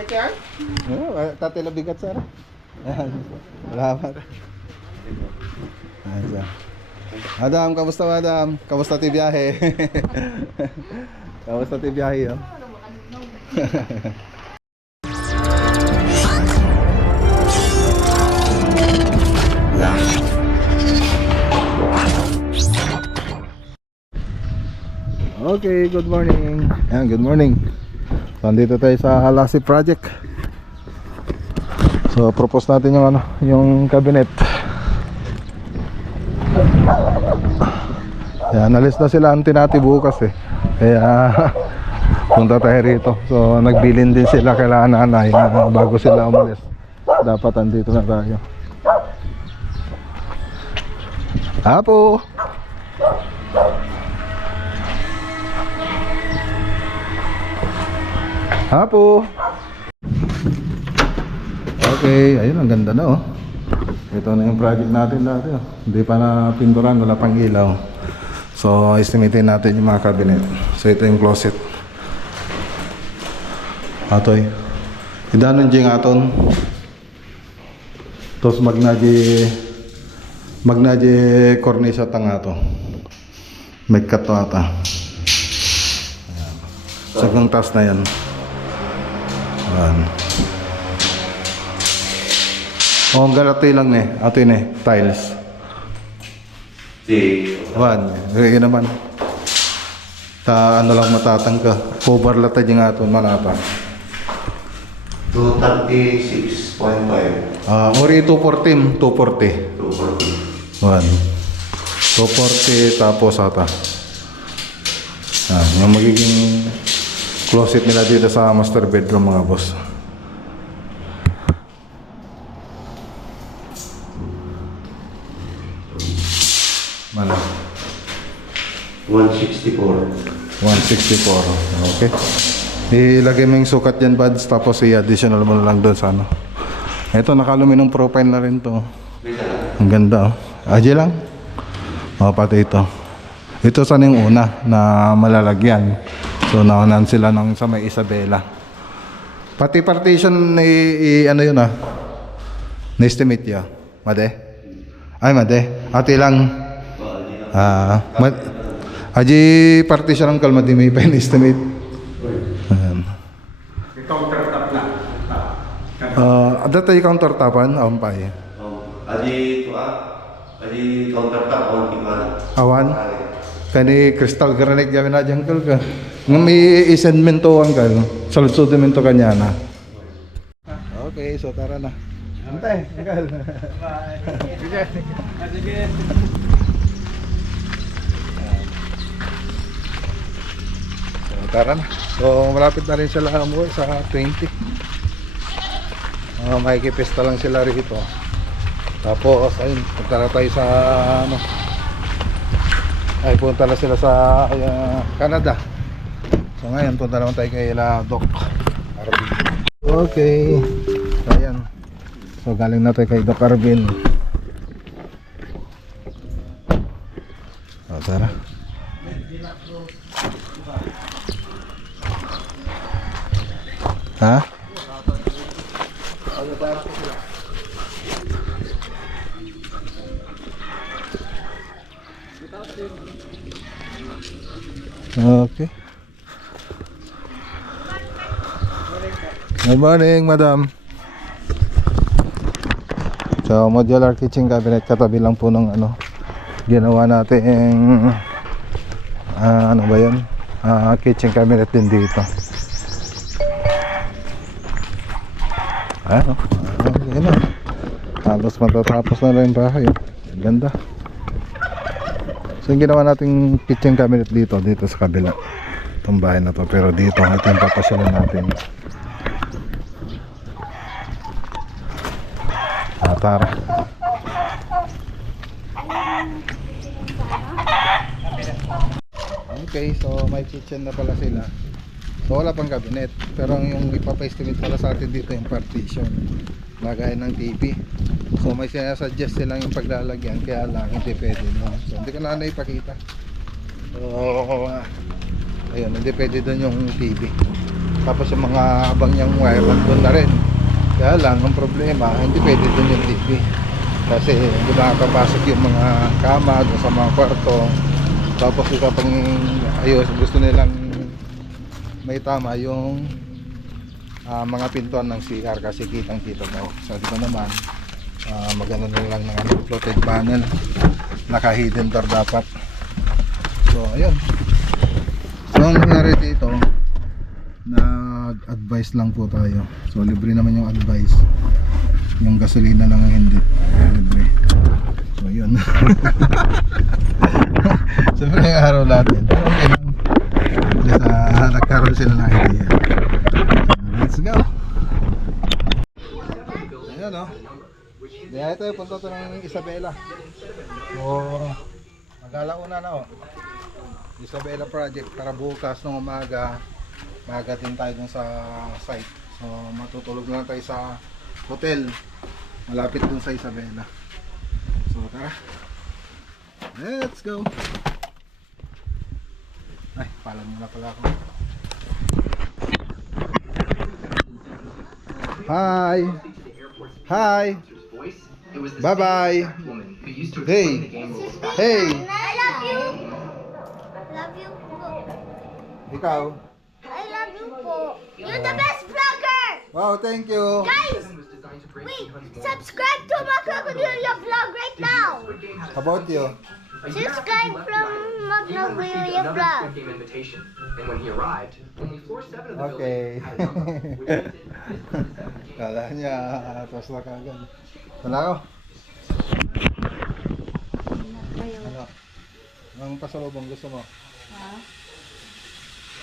bike yan? Oh, tatay na bigat sir. Ayan. Salamat. Ayan siya. Madam, kamusta madam? Kamusta ti biyahe? kamusta ti biyahe oh? Okay, good morning. Ayan, good morning. So, andito tayo sa Halasi Project. So, propose natin yung ano, yung cabinet. Yan, alis na sila ang tinati bukas eh. Kaya, punta tayo rito. So, nagbilin din sila kailangan nanay na bago sila umalis. Dapat andito na tayo. Apo! Apo! Okay, ayun ang ganda na oh. Ito na yung project natin dati oh. Hindi pa na pinturan, wala pang ilaw. So, estimatein natin yung mga cabinet. So, ito yung closet. Atoy. Idanon dyan aton. Tapos magnaji magnaji cornisa tangato. May kato ata. Ayan. Sagang taas na yan. Ayan. Oh, galati lang eh. Ato eh, tiles. Si... Wan, yun naman. Ta ano lang matatang ka. Cover lata dyan nga ito, manata. 236.5. Ah, ori 240, 240. 240. Wan. 240 tapos ata. Ah, yung magiging closet nila dito sa master bedroom mga boss. Mana? 164. 164. Okay. Ilagay mo yung sukat yan, buds, tapos i-additional mo na lang doon sa ano. Ito, naka-aluminum profile na rin to. Ang ganda, oh. Aji lang. O, pati ito. Ito sana yung una na malalagyan. So, naunan sila ng sa may Isabela. Pati partition, i, i- ano yun ah? Na-estimate ya. Made? Ay, made. Ati lang. Ah, mad Aji partition ang kalma di may pa estimate. Ayan. countertop na. Ah, uh, dati counter tapan awan pa eh. Oh, Adi ito ah. Adi countertop on tinggal. Awan. Kani crystal granite gamin na jangkal ka. Nga may isendmento ang kal. Salud mento kanya na. Okay, so tara na. Antay, ikaw. So, tara na. So, malapit na rin sila umuwi sa 20. Uh, makikipista lang sila rito. Tapos, ayun, punta na tayo sa, ano, ay, punta na sila sa uh, Canada. So, ngayon, punta naman tayo kay La Doc. Arvin. Okay. So, ayan. So, galing na tayo kay Doc Arvin. O, tara. Ha? Okay. Good morning, madam. So, modular kitchen cabinet katabi lang po ng ano, ginawa natin ah, ano ba yan? Ah, kitchen cabinet din dito. Ano? Ah, yan na. Halos matatapos na rin yung bahay. oh. Ganda. So yung ginawa nating kitchen cabinet dito, dito sa kabila. Itong bahay na to. Pero dito, ito yung papasyalan natin. Ah, tara. Okay, so may kitchen na pala sila. So wala pang cabinet. Pero yung ipapa-estimate pala sa atin dito yung partition. Lagay ng TV. So may sinasuggest silang yung paglalagyan kaya lang hindi pwede no. Hindi ko na na ipakita. So ah, ayun, hindi pwede doon yung TV. Tapos yung mga abang niyang wire nandun na rin. Kaya lang, ang problema, hindi pwede dun yung TV. Kasi hindi makakapasok yung mga kama dun sa mga kwarto. Tapos isa pang ayos, gusto nilang may tama yung ah, mga pintuan ng CR kasi kitang kita daw. So dito naman, uh, magano na lang ng ano, floated panel. Naka-hidden door dapat. So ayun. So ang nangyari dito, nag-advise lang po tayo. So libre naman yung advice. Yung gasolina lang ang hindi. Libre. So yun. Siyempre yung araw natin. Pero okay lang. Just uh, nagkaroon sila ng idea. So, let's go. Ayan o. Kaya ito, punta to ng Isabela. So, mag-alauna na o. Isabela Project para bukas ng umaga. Maaga din tayo dun sa site. So matutulog na tayo sa hotel. Malapit dun sa Isabela. So tara. Let's go. Ay pala muna pala ako. Hi. Hi bye bye hey hey I love you. Love you po. ikaw I love you po. You're the best vlogger. wow thank you Guys, wait. Subscribe to my Crocodile vlog right now. How about you Subscribe from my vlog. And when he arrived, only floor seven of the Okay. building had a number, Kala niya, tapos na kagad. Wala ko. Ano? Anong pasalubong gusto mo?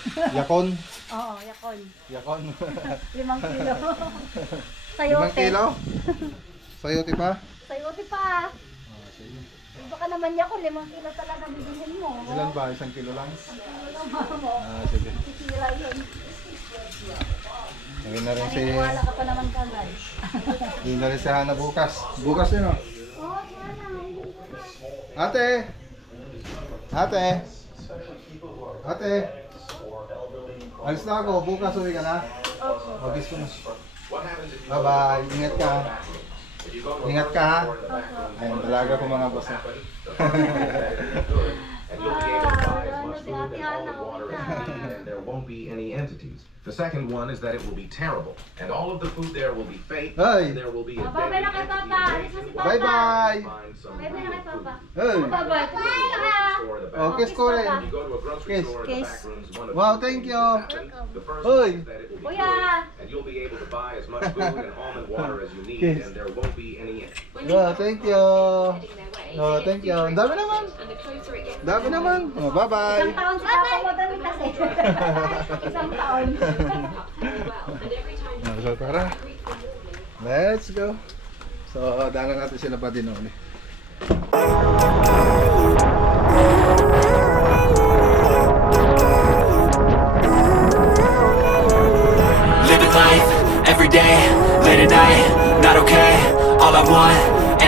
Yakon? Oo, yakon. Yakon. Limang kilo. Limang Sayote. kilo? Sayote pa? Sayote pa. Oh, sige. Baka naman yakon, limang kilo talaga bibilhin mo. Ilan ba? Isang kilo lang? Ano mo? Ah, sige. Sisira yun. Lagyan na rin si... Naniniwala ka pa naman kagad. Lagyan na rin si Hana bukas. Bukas yun oh. Ate! Ate! Ate! Alis na ako. Bukas uwi ka na? Opo. Magis ko na. Bye bye. Ingat ka. Ingat ka ha. Ayun, talaga ko mga boss na. and you'll be able to buy as ano, much si food Ate and all Hana, the water uwi as na. you need, and there won't be any entities. The second one is that it will be terrible, and all of the food there will be fake. Hey. and There will be a Ah, bye-bye na kay dead Papa. entity Alis na si waiting Papa. Bye bye! find some Bye-bye na real kay food. Papa. Hey! Bye-bye. Tuloy ka ha. Store in the back. Oh, kiss ko rin. You go to a grocery Kiss. store in the Kiss. back rooms, one of Wow, two thank things you. will happen. The first Hey. one is that it will be Kuya. good, and you'll be able to buy as much food and almond water as you need, Kiss. and there won't be any Oh, thank you. Oh, thank you. Ang dami naman. Dami naman. Oh, bye bye. Isang taon si Papa mo dami kasi. Isang taon. Oh, So tara. Let's go. So, daanan natin sila pa din ulit. Living life every day, late at night, not okay. All I want, and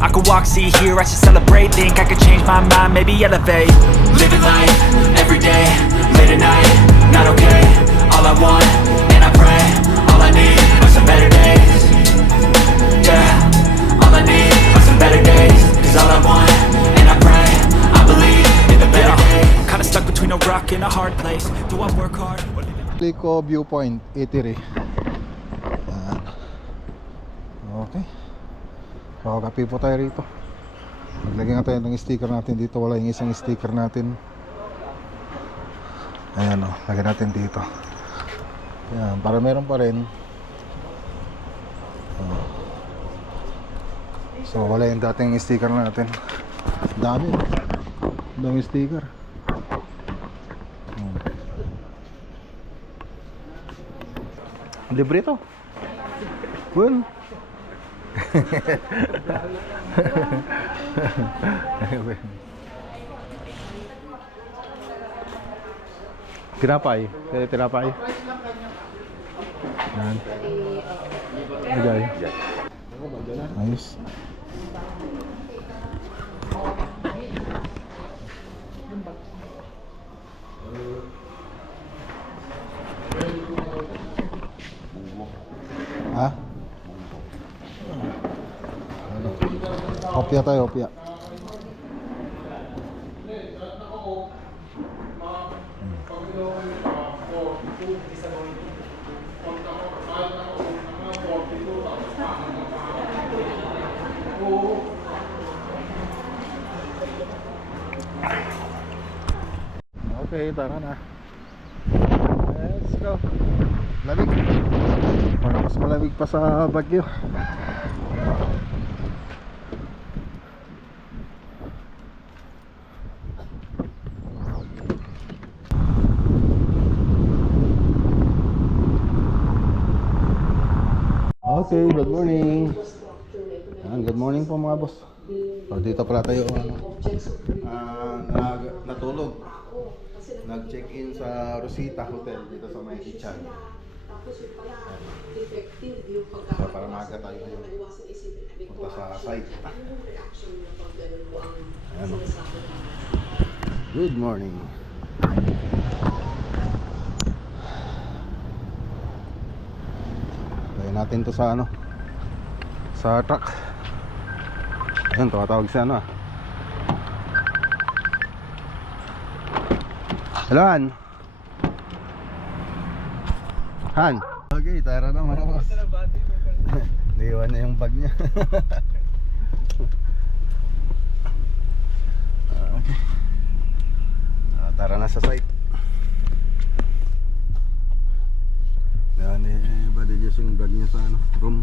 I could walk, see, hear, I should celebrate. Think I could change my mind, maybe elevate. Living life every day, late at night, not okay. All I want, and I pray, all I need are some better days. Yeah, all I need are some better days. Cause all I want, and I pray, I believe in the better days. Kinda stuck between a rock and a hard place. Do I work hard or it? Lico Viewpoint, Eatery. Yan. Uh, okay. Kape po tayo rito. Maglagay nga tayo ng sticker natin dito. Wala yung isang sticker natin. Ayan o, lagyan natin dito. Ayan, para meron pa rin. Oh. So, wala yung dating sticker natin. Dami. Dami sticker. Hmm. Libre to. Well. Tinapay. Kaya tinapay. Yan. Bigay. Ayos. Opya tayo, opya. Okay, tara na. Let's go. Lamig. Parang mas malamig pa sa Baguio. Okay, good morning. Yan, good morning po mga boss. So, dito pala tayo ano, ah, nag, natulog. Nag-check-in sa Rosita Hotel dito sa May Ichan. So, para maaga tayo ngayon. Punta sa site. Ayan o. Good morning. Natin to sa ano sa truck. Ayun, tumatawag si ano ah. Hello, Han. Han. Okay, tara na mga. Diwan na yung bag niya. Ah, okay. Ah, tara na sa site. Yan eh, bali yung bag niya sa ano, room.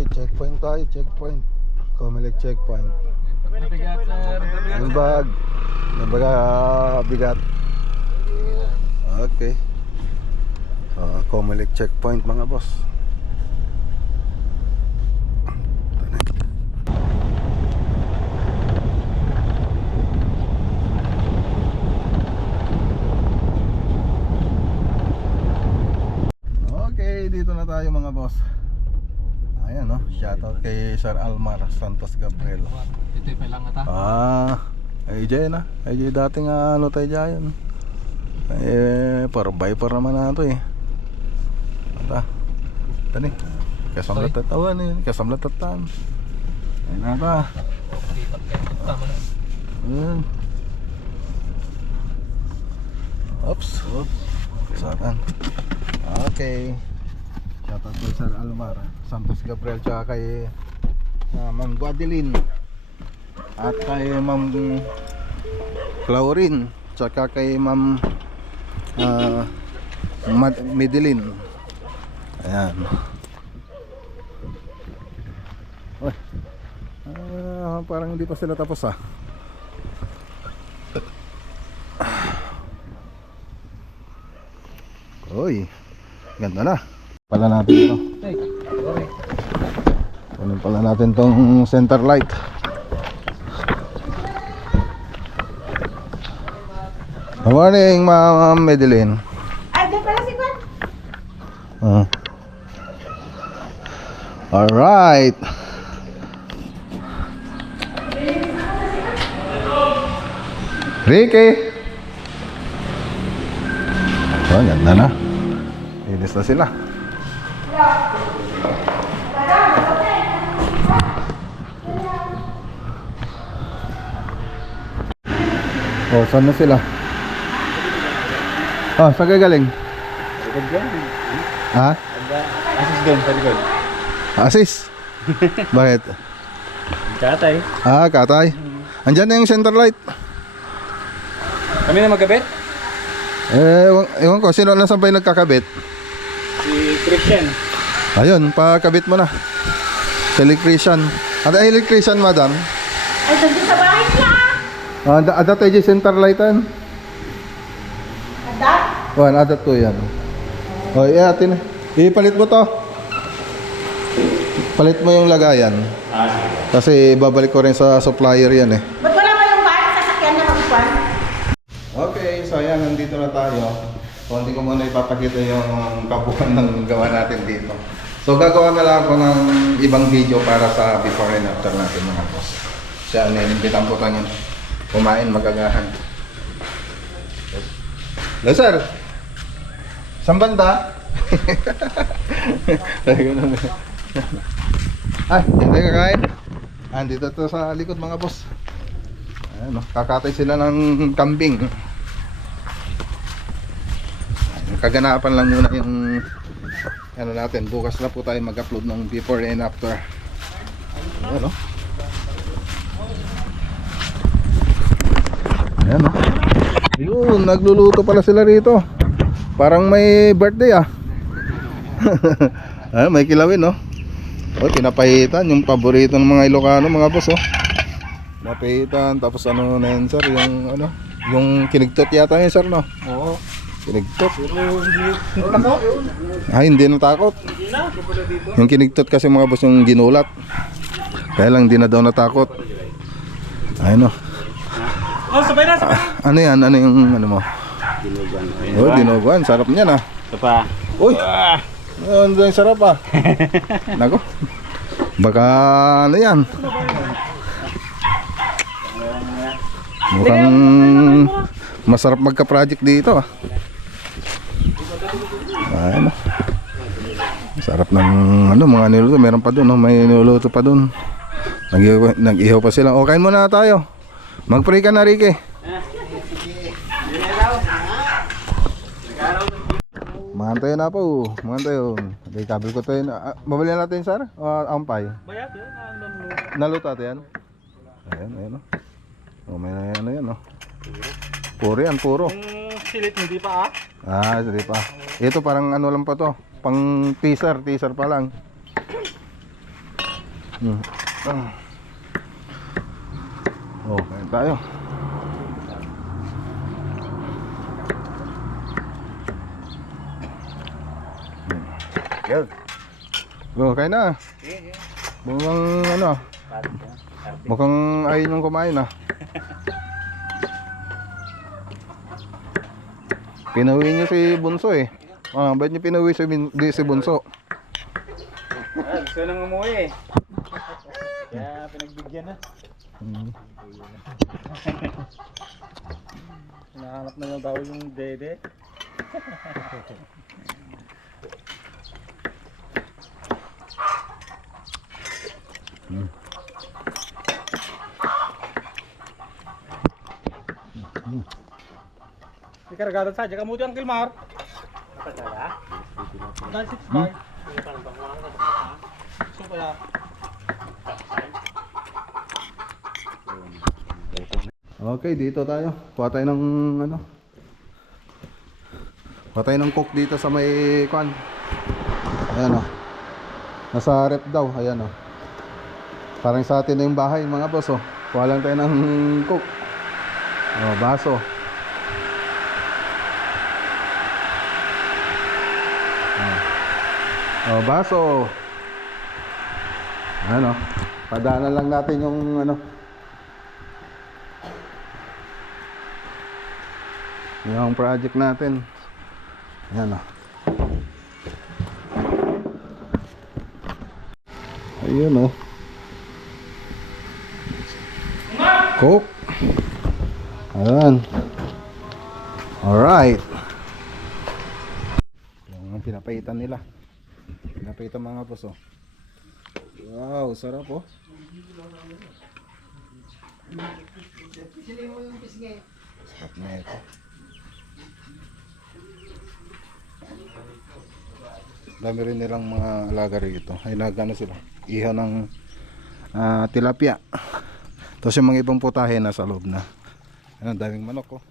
Ay, checkpoint tayo, checkpoint. Comelec checkpoint. Yung bag. Yung baga bigat. Okay. Uh, Comelec checkpoint mga boss. Okay, dito na tayo mga boss. Ayan no, shoutout kay Sir Almar Santos Gabriel. Ito yung lang ata. Ah, AJ na. AJ dating ah, ano tayo dyan. Eh, para Viper naman na ito eh. Ata. Tani. Kasamlat at awan eh. Kasamlat at tan. Ayun na na. Ayan. Oops. Oops. Satan. Okay. Shoutout kay Sir Almar Santos Gabriel tsaka kay uh, Ma'am Guadeline at kay Ma'am Claurin tsaka kay Ma'am uh, Mad- Medeline ayan Uy. Ah, parang hindi pa sila tapos ah Uy, ganda na. Pala natin ito. Kunin pala natin tong center light. Good morning, Ma'am Medeline. Ay, pala si Juan. Uh. All right. Ricky. Oh, ganda na. Ilis na sila. Oh, saan na sila? Oh, saan kayo galing? Ha? Asis doon sa likod. Asis. Bakit? Katay. Ah, katay. Andyan na yung center light. Kami na magkabit? Eh, ewan, ewan ko, sino nasan ba yung nagkakabit? Si Christian. Ayun, pakabit mo na. Sa electrician. At ay electrician, madam. Ay, doon sa bahay niya. Ah, ada ada tayo dyan center lightan. Ada? Oh, ada to yan. Oh, iya, atin. Ipalit mo to. Palit mo yung lagayan. Kasi babalik ko rin sa supplier yan eh. Ba't wala pa yung sa sasakyan na magkuhan? Okay, so ayan, nandito na tayo. So, hindi ko muna ipapakita yung kabuuan ng gawa natin dito. So, gagawa na lang ako ng ibang video para sa before and after natin mga boss. Siya, nilimpitan ko kanya. Kumain, magagahan. Hello, sir. Saan banda? Ganun. Ay, hindi kakain. Andito to sa likod mga boss. Ayan, no, kakatay sila ng kambing. Kaganapan lang muna yung ano natin, bukas na po tayo mag-upload ng before and after. Ayan, no? Ayan, no? Yun, nagluluto pala sila rito. Parang may birthday ah. Ayan, may kilawin, no? Oh, pinapahitan yung paborito ng mga Ilocano, mga boss, oh. Napitan, tapos ano na yun sir, yung ano, yung kinigtot yata yun sir no? Oo. Kinigtot. Ay, hindi natakot. Yung kinigtot kasi mga boss yung ginulat. Kaya lang hindi na daw natakot. Ay no. Oh, sabay na, sabay Ah, ano yan? Ano yung ano mo? Dinuguan. Oh, dinuguan. Sarap niyan ah. Ito pa. Uy! Ano yung sarap ah. Nako. Baka ano yan? Mukhang masarap magka-project dito ah. Ayun ah. Sarap ng ano mga niluto. Meron pa doon, no? may niluto pa doon. Nag-ihaw pa sila. O, kain muna tayo. Mag-pray ka na, Ricky. Mahantayo na po. Mahantayo. Okay, kabel ko tayo. na- Ah, babalian natin, sir? O, ampay? Bayad eh. Naluto ate yan? Ayan, ayan o. Oh, may ano yan o. Puro yan, puro. Yung silit hindi pa ah. Ah, hindi pa. Ito parang ano lang pa to. Pang teaser, teaser pa lang. Hmm. Ah. Oh, kain tayo. Yan. Oh, kain na. Mukhang ano. Mukhang ayaw niyong kumain ah. Pinuwi niyo si Bunso eh. Ah, ba't niyo pinuwi si, di si Bunso? Ah, gusto nang umuwi eh. Kaya pinagbigyan na. Hmm. Hinahanap na daw yung dede. Ikaragado saja kamu tuh Uncle Mar. Apa saya? Dan six. Okay, dito tayo. Kuha tayo ng ano. Kuha tayo ng cook dito sa may kwan. Ayan o. Nasa rep daw. Ayan o. Parang sa atin na yung bahay mga boss o. Kuha lang tayo ng cook. O, baso. O, baso. Ayan o. Padaanan lang natin yung ano. Yung project natin. Ayan o. Ayun o. Coke. Ayan. Alright. Yung pinapaitan nila. Pinapaitan mga boss o. Wow, sarap oh. Sarap na ito. Dami rin nilang mga alaga rito. Ay nagano sila. Ihaw ng ah, tilapia. Tapos yung mga ibang putahe nasa loob na. Ayan, daming manok oh.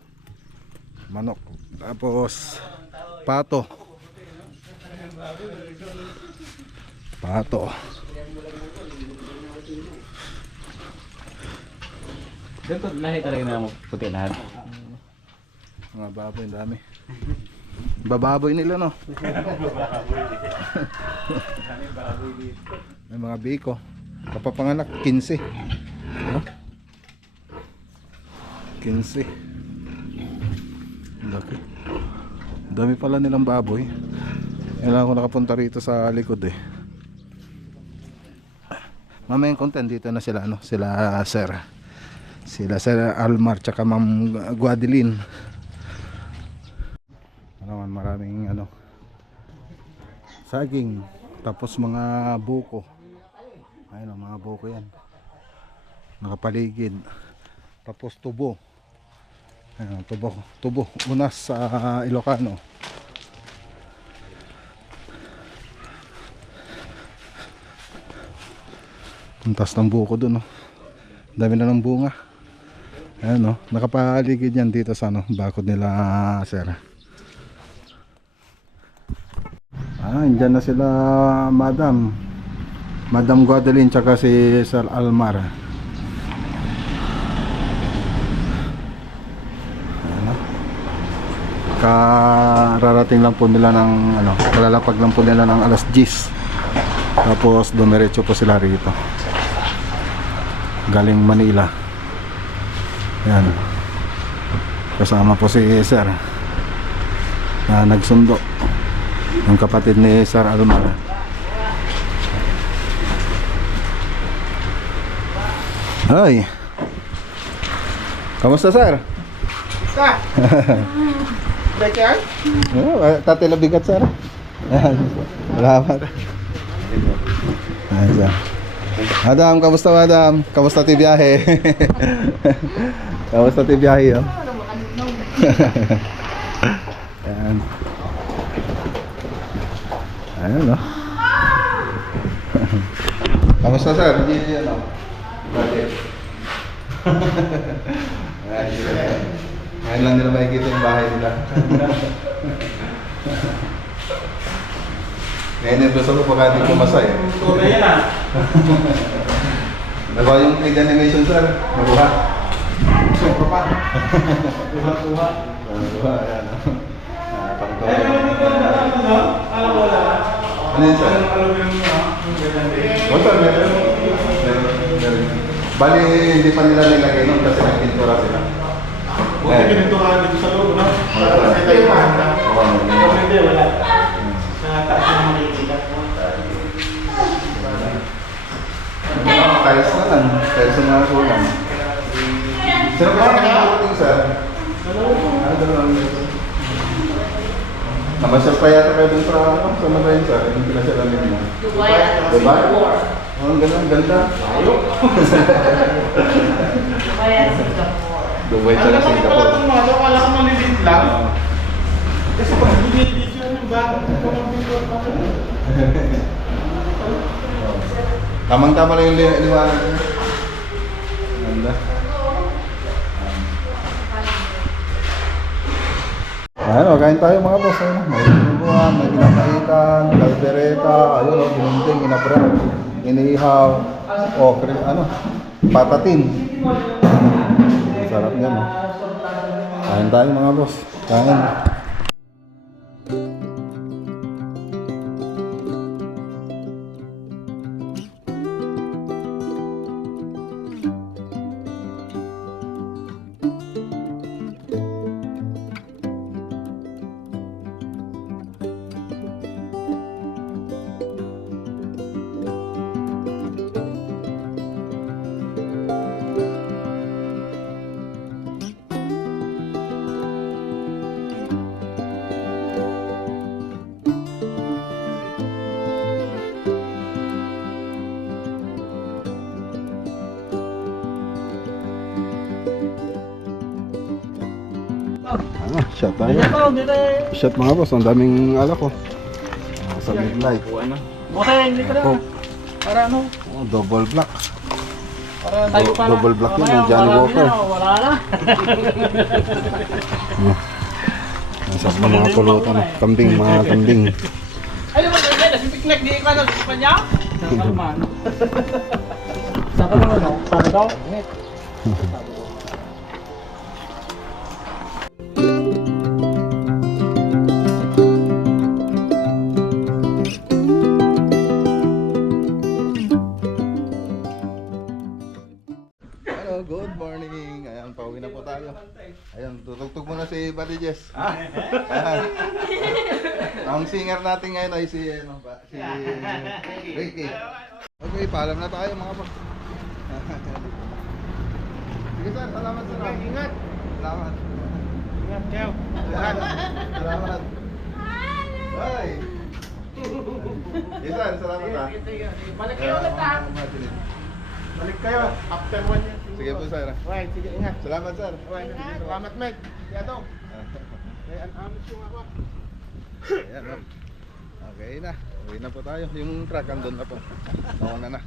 Manok. Tapos pato. Pato. Dito lahi talaga na puti lahat. Mga baboy, ang dami. Bababoy nila, no? May mga biko. Kapapanganak, 15. No? 15. Ang Laki. Dami pala nilang baboy. Kailangan ko nakapunta rito sa likod eh. Mamayang content dito na sila, ano? Sila, sir. Sila, sir Almar, tsaka ma'am Guadeline. Naman maraming ano saging tapos mga buko. Ayun mga buko yan. Nakapaligid. Tapos tubo. Ayun, tubo tubo. Unas sa Ilocano. Ang taas ng buko dun oh. dami na ng bunga. Ayun oh, nakapaligid yan dito sa ano, bakod nila sir Ah, andyan na sila, madam. Madam Guadeline tsaka si Sir Almar. Ano? Kararating lang po nila ng ano, kalalapag lang po nila ng alas 10. Tapos dumiretso po sila rito. Galing Manila. Yan. Kasama po si Sir na nagsundo yung kapatid ni Sir Almar Ay Kamusta Sir? Sir? Backyard? Oo, oh, bigat Sir Salamat Ayan Sir Madam, kamusta madam? Kamusta ti biyahe? kamusta ti biyahe oh? Ayan Ayan, no? Kamusta, sir? Hindi, ano? Bakit? Ayan, Ngayon lang nila makikita yung bahay nila. Ngayon yung gusto ko pagka di pumasa eh. Tuloy yan ah. Nagawa yung paid animation, sir. Nakuha. Sobra pa. Tuha-tuha. Nakuha, ayan. no? Ah, pang Ay, ano ba ito? Ano? Alam ko wala. Ano yun, sir? Wala, meron. Meron, meron. Bali, hindi pa nila nilagay nun kasi nagpintura sila. Buti pininturahan dito sa loob, no? Oo. sa tayo mahanda. Kapag hindi, wala. Sa taas yung makikita. Tiles na lang. Tiles na mga kulang. Sino ba ang nakakarating, sir? Ah, dalawang dito. Namasyal pa yata kayo dun sa, ano, sa Madayin, sir. Yung pinasalamin mo. Dubai at Dubai? Singapore. Oh, ang ganda, ang ganda. Dubai at Singapore. Dubai Ang sa lapit pala Singapore. itong mga to, kala ko maliliit lang. Kasi pag binibidyo yung bago, pumapito pa ko. Tamang-tama lang yung li- liwanag niya. Ganda. Ayun, kain tayo mga boss. Ayun, may binubuhan, may ginamaitan, kaldereta, ayun, oh, ginunding, ginabra, inihaw, o, oh, ano, patatin. Sarap yan, oh. Kain tayo mga boss. Kain. Shot tayo. Shot mga boss, ang daming alak ko. sa midnight. Ano? Bukay, hindi ka na. Ako. Para ano? Oh, double black. Para tayo double black yun, yung Johnny Walker. Wala na. Nasa na mga pulutan. Kambing, mga kambing. Naman, ay, ay, si picnic di ka na sa kanya? Sa kalman. Sa kalman, no? Sa daw? Jess. Ayan. Ang singer natin ngayon ay si, ano ba, si Ricky. Okay, paalam na tayo mga pa. Sige sir, salamat sir. Ingat. Salamat. Ingat kayo. Salamat. Bye. Yes sir, salamat ha. Balik kayo ulit ha. Balik kayo. After one year. Sige po sir. Okay, sige, ingat. Salamat sir. Okay, salamat, Mike. Yato. May an-amis yung ako. Ayan, oh. Okay na. Uwi na po tayo. Yung truck andun na po. Nauna na.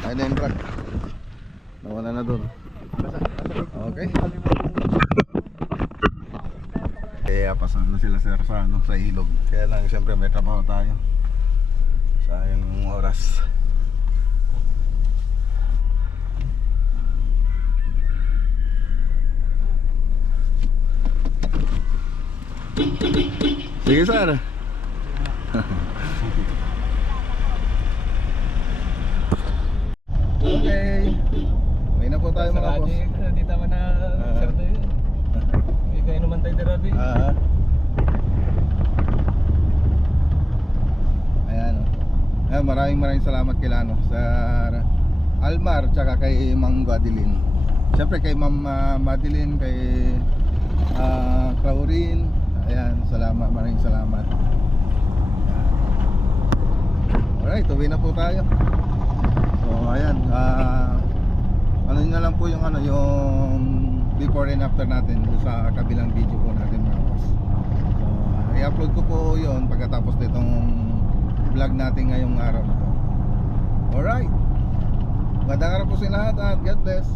Ayun na yung truck. Nauna na dun. Okay. Kaya pasan na sila sir sa, ano, sa ilog. Kaya lang siyempre may trabaho tayo. Sayang oras. Sige sir. okay. Uwi na po tayo mga boss. Hindi tama na sir tayo. Hindi kayo naman tayo darabi. Ah. Ayan. Ayan, maraming maraming salamat kay Lano sa Almar tsaka kay Mang Guadeline. Siyempre kay Ma'am ah, Madeline, kay ah, Claurine. Ayan, salamat, maraming salamat. Alright, uwi na po tayo. So ayan, ah ano na lang po yung ano yung before and after natin sa kabilang video po natin mga boss. So i-upload ko po yon pagkatapos nitong vlog natin ngayong araw na. Alright. Magandang araw po sa lahat at God bless.